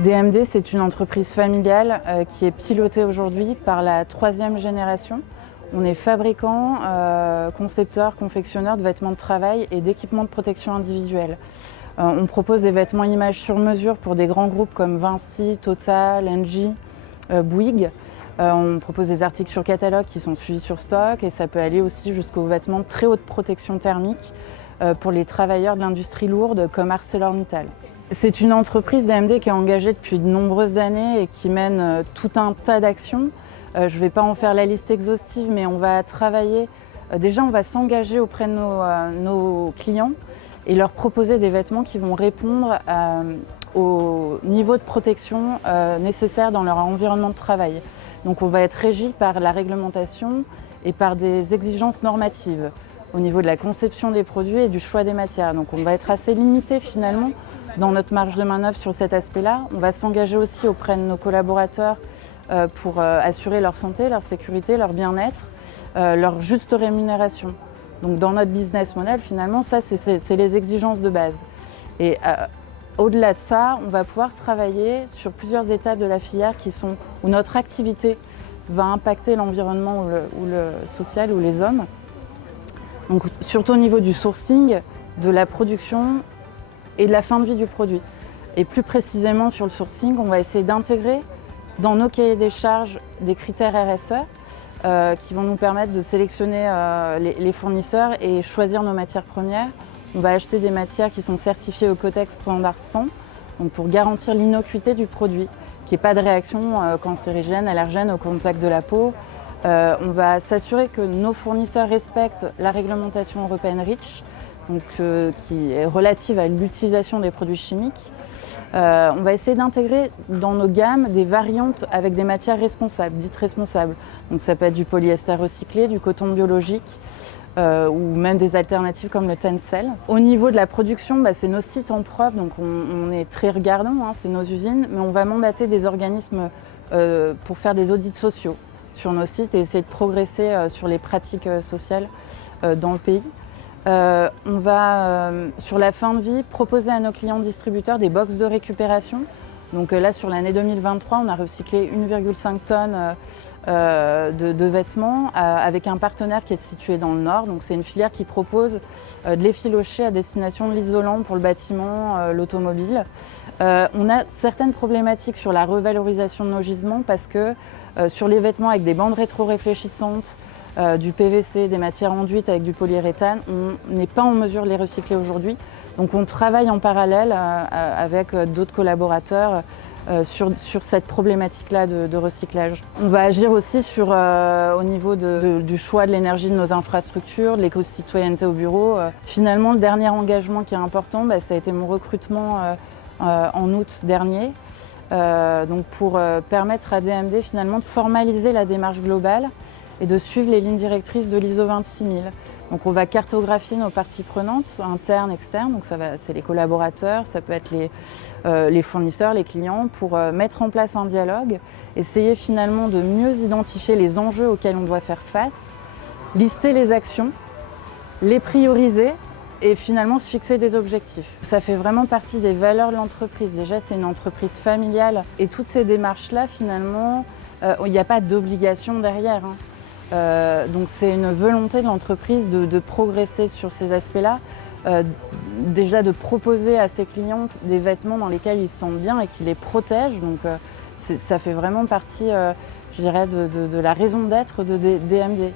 DMD, c'est une entreprise familiale qui est pilotée aujourd'hui par la troisième génération. On est fabricant, concepteur, confectionneur de vêtements de travail et d'équipements de protection individuelle. On propose des vêtements images sur mesure pour des grands groupes comme Vinci, Total, Engie, Bouygues. On propose des articles sur catalogue qui sont suivis sur stock et ça peut aller aussi jusqu'aux vêtements de très haute protection thermique pour les travailleurs de l'industrie lourde comme ArcelorMittal. C'est une entreprise DMD qui est engagée depuis de nombreuses années et qui mène tout un tas d'actions. Je ne vais pas en faire la liste exhaustive, mais on va travailler. Déjà, on va s'engager auprès de nos clients et leur proposer des vêtements qui vont répondre au niveau de protection nécessaire dans leur environnement de travail. Donc, on va être régi par la réglementation et par des exigences normatives au niveau de la conception des produits et du choix des matières. Donc, on va être assez limité finalement dans notre marge de manœuvre sur cet aspect-là. On va s'engager aussi auprès de nos collaborateurs pour assurer leur santé, leur sécurité, leur bien-être, leur juste rémunération. Donc dans notre business model, finalement, ça, c'est les exigences de base. Et au-delà de ça, on va pouvoir travailler sur plusieurs étapes de la filière où notre activité va impacter l'environnement ou le social ou les hommes. Donc surtout au niveau du sourcing, de la production et de la fin de vie du produit. Et plus précisément sur le sourcing, on va essayer d'intégrer dans nos cahiers des charges des critères RSE qui vont nous permettre de sélectionner les fournisseurs et choisir nos matières premières. On va acheter des matières qui sont certifiées au Cotex Standard 100, donc pour garantir l'innocuité du produit, qu'il n'y ait pas de réaction cancérigène, allergène au contact de la peau. On va s'assurer que nos fournisseurs respectent la réglementation européenne REACH, donc, qui est relative à l'utilisation des produits chimiques. On va essayer d'intégrer dans nos gammes des variantes avec des matières responsables, dites responsables. Donc ça peut être du polyester recyclé, du coton biologique ou même des alternatives comme le Tencel. Au niveau de la production, c'est nos sites en propre, donc on est très regardant, c'est nos usines, mais on va mandater des organismes pour faire des audits sociaux sur nos sites et essayer de progresser sur les pratiques sociales dans le pays. On va, sur la fin de vie, proposer à nos clients distributeurs des box de récupération. Donc là, sur l'année 2023, on a recyclé 1,5 tonnes de vêtements avec un partenaire qui est situé dans le Nord. Donc c'est une filière qui propose de l'effiloché à destination de l'isolant pour le bâtiment, l'automobile. On a certaines problématiques sur la revalorisation de nos gisements parce que sur les vêtements avec des bandes rétro-réfléchissantes, du PVC, des matières enduites avec du polyuréthane, on n'est pas en mesure de les recycler aujourd'hui. Donc on travaille en parallèle avec d'autres collaborateurs sur cette problématique-là de recyclage. On va agir aussi au niveau du choix de l'énergie de nos infrastructures, de l'éco-citoyenneté au bureau. Finalement, le dernier engagement qui est important, ça a été mon recrutement en août dernier. Donc pour permettre à DMD finalement de formaliser la démarche globale et de suivre les lignes directrices de l'ISO 26000. Donc on va cartographier nos parties prenantes, internes, externes, donc c'est les collaborateurs, ça peut être les fournisseurs, les clients, pour mettre en place un dialogue, essayer finalement de mieux identifier les enjeux auxquels on doit faire face, lister les actions, les prioriser et finalement se fixer des objectifs. Ça fait vraiment partie des valeurs de l'entreprise. Déjà, c'est une entreprise familiale et toutes ces démarches-là, finalement, il n'y a pas d'obligation derrière. Donc c'est une volonté de l'entreprise de progresser sur ces aspects-là, déjà de proposer à ses clients des vêtements dans lesquels ils se sentent bien et qui les protègent. Donc ça fait vraiment partie, je dirais, de la raison d'être de DMD.